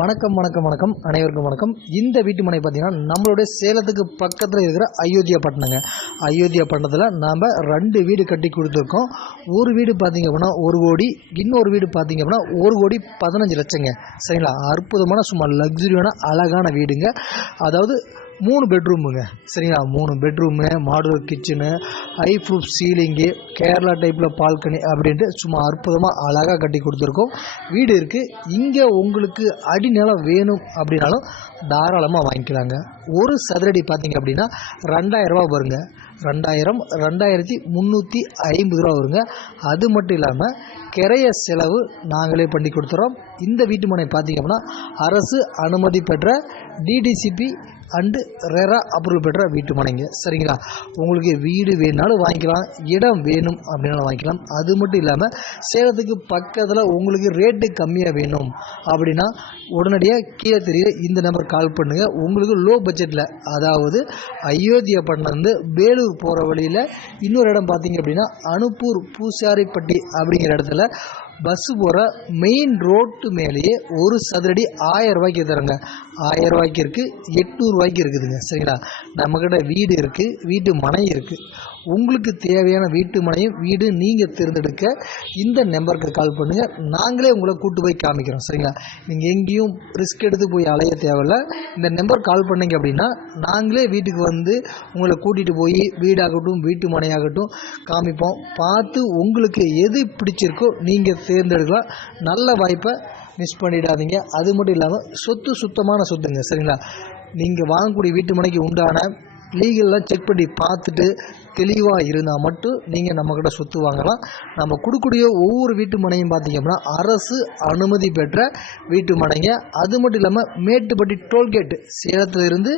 வணக்கம் வணக்கம் வணக்கம் அனைவருக்கும் வணக்கம். இந்த வீட்டு மனை பார்த்தீங்கன்னா நம்மளுடைய சேலத்துக்கு பக்கத்தில் இருக்கிற அயோத்தியா பட்டணங்க. அயோத்தியா பட்டணத்தில் நாம் 2 வீடு கட்டி கொடுத்துருக்கோம். ஒரு வீடு பார்த்திங்க அப்படின்னா 1 கோடி, இன்னொரு வீடு பார்த்திங்க அப்படின்னா 1,15,00,000 சரிங்களா. அற்புதமான சும்மா லக்ஸுரியான அழகான வீடுங்க. அதாவது 3 பெட்ரூமுங்க சரிங்களா. 3 bedroom, modular kitchen, high proof ceiling, Kerala டைப்பில் பால்கனி அப்படின்ட்டு சும்மா அற்புதமாக அழகாக கட்டி கொடுத்துருக்கோம். வீடு இருக்குது. இங்கே உங்களுக்கு அடி நிலம் வேணும் அப்படின்னாலும் தாராளமாக வாங்கிக்கலாங்க. ஒரு சதுரடி பார்த்திங்க அப்படின்னா 2000 ரூபா வருங்க. 2350 ரூபா வருங்க. அது மட்டும் இல்லாமல் கிரைய செலவு நாங்களே பண்ணி கொடுத்துறோம். இந்த வீட்டு மனை பார்த்திங்க அப்படின்னா அரசு அனுமதி பெற்ற டிடிசிபி அண்டு ரெரா அப்ரூவல் பெற்ற வீட்டு மனைங்க சரிங்களா. உங்களுக்கு வீடு வேணுனாலும் வாங்கிக்கலாம், இடம் வேணும் அப்படின்னாலும் வாங்கிக்கலாம். அது மட்டும் இல்லாமல் சேலத்துக்கு பக்கத்தில் உங்களுக்கு ரேட்டு கம்மியாக வேணும் அப்படின்னா உடனடியாக கீழே தெரிய இந்த நம்பர் கால் பண்ணுங்கள். உங்களுக்கு லோ பட்ஜெட்டில், அதாவது அயோத்தியா பட்டணம்லேருந்து வேலூர் போகிற வழியில் இன்னொரு இடம் பார்த்திங்க அப்படின்னா அனுப்பூர் பூசாரிப்பட்டி அப்படிங்கிற இடத்துல பஸ்ஸு போகிற மெயின் ரோட்டு மேலேயே ஒரு சதுரடி 1000 ரூபாய்க்கு தருங்க. 1000 ரூபாய்க்கு இருக்குது, 800 ரூபாய்க்கு இருக்குதுங்க சரிங்களா. நம்மக்கிட்ட வீடு இருக்குது, வீட்டு மனை இருக்குது. உங்களுக்கு தேவையான வீட்டு மனையும் வீடு நீங்கள் தேர்ந்தெடுக்க இந்த நம்பருக்கு கால் பண்ணுங்கள். நாங்களே உங்களை கூட்டு போய் காமிக்கிறோம் சரிங்களா. நீங்கள் எங்கேயும் ரிஸ்க் எடுத்து போய் அலைய தேவையில்ல. இந்த நம்பர் கால் பண்ணிங்க அப்படின்னா நாங்களே வீட்டுக்கு வந்து உங்களை கூட்டிகிட்டு போய் வீடாகட்டும் வீட்டு மனையாகட்டும் காமிப்போம். பார்த்து உங்களுக்கு எது பிடிச்சிருக்கோ நீங்கள் தேர்ந்தெடுக்கலாம். நல்ல வாய்ப்பை மிஸ் பண்ணிடாதீங்க. அது மட்டும் இல்லாமல் சொத்து சுத்தமான சொத்துங்க சரிங்களா. நீங்கள் வாங்கக்கூடிய வீட்டு மனைக்கு உண்டான லீகல்லாம் செக் பண்ணி பார்த்துட்டு தெளிவாக இருந்தால் மட்டும் நீங்கள் நம்மக்கிட்ட சொத்து வாங்கலாம். நம்ம கொடுக்கக்கூடிய ஒவ்வொரு வீட்டு மனையும் பார்த்திங்க அப்படின்னா அரசு அனுமதி பெற்ற வீட்டு மனைங்க. அது மட்டும் இல்லாமல் மேட்டுப்பட்டி டோல்கேட்டு, சேலத்தில் இருந்து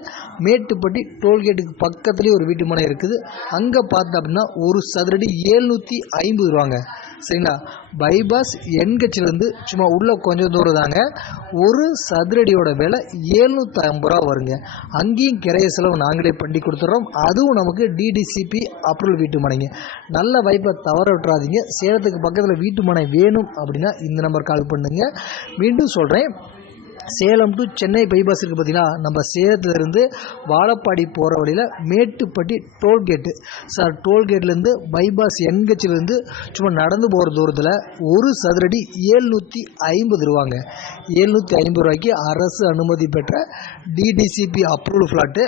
மேட்டுப்பட்டி டோல்கேட்டுக்கு பக்கத்துலேயே ஒரு வீட்டு மனை இருக்குது. அங்கே பார்த்தோம் அப்படின்னா ஒரு சதுரடி 750 ரூபாங்க சரிங்களா. பைபாஸ் என்கட்சிலேருந்து சும்மா உள்ளே கொஞ்சம் தூரம் தாங்க. ஒரு சதுரடியோட விலை 750 ரூபா வருங்க. அங்கேயும் கிரைய செலவு நாங்களே பண்ணி கொடுத்துட்றோம். அதுவும் நமக்கு டிடிசிபி அப்ரூவல் வீட்டு மனைங்க. நல்ல வாய்ப்பை தவற விட்டுறாதீங்க. சேலத்துக்கு பக்கத்தில் வீட்டு மனை வேணும் அப்படின்னா இந்த நம்பர் கால் பண்ணுங்க. மீண்டும் சொல்கிறேன், சேலம் டு சென்னை பைபாஸ் இருக்குது பார்த்தீங்கன்னா, நம்ம சேலத்துலேருந்து வாழப்பாடி போகிற வழியில் மேட்டுப்பட்டி டோல்கேட்டு சார், டோல்கேட்லேருந்து பைபாஸ் என்கட்சிலேருந்து சும்மா நடந்து போகிற தூரத்தில் ஒரு சதுரடி 750 ரூபாங்க. 750 ரூபாய்க்கு அரசு அனுமதி பெற்ற டிடிசிபி அப்ரூவல் ஃப்ளாட்டு.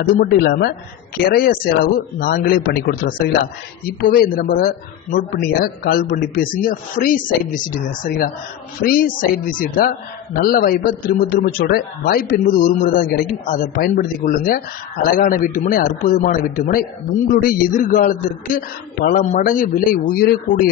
அது மட்டும் இல்லாமல் கிரைய செலவு நாங்களே பண்ணி கொடுத்துறோம் சரிங்களா. இப்போவே இந்த நம்பரை நோட் பண்ணிங்க, கால் பண்ணி பேசுங்க. ஃப்ரீ சைட் விசிட்டுங்க சரிங்களா. ஃப்ரீ சைட் விசிட் தான். நல்ல வாய்ப்பை திரும்ப சொல்கிறேன். வாய்ப்பு என்பது ஒரு முறை தான் கிடைக்கும், அதை பயன்படுத்தி கொள்ளுங்கள். அழகான வீட்டுமனை, அற்புதமான வீட்டுமனை, உங்களுடைய எதிர்காலத்திற்கு பல மடங்கு விலை உயரக்கூடிய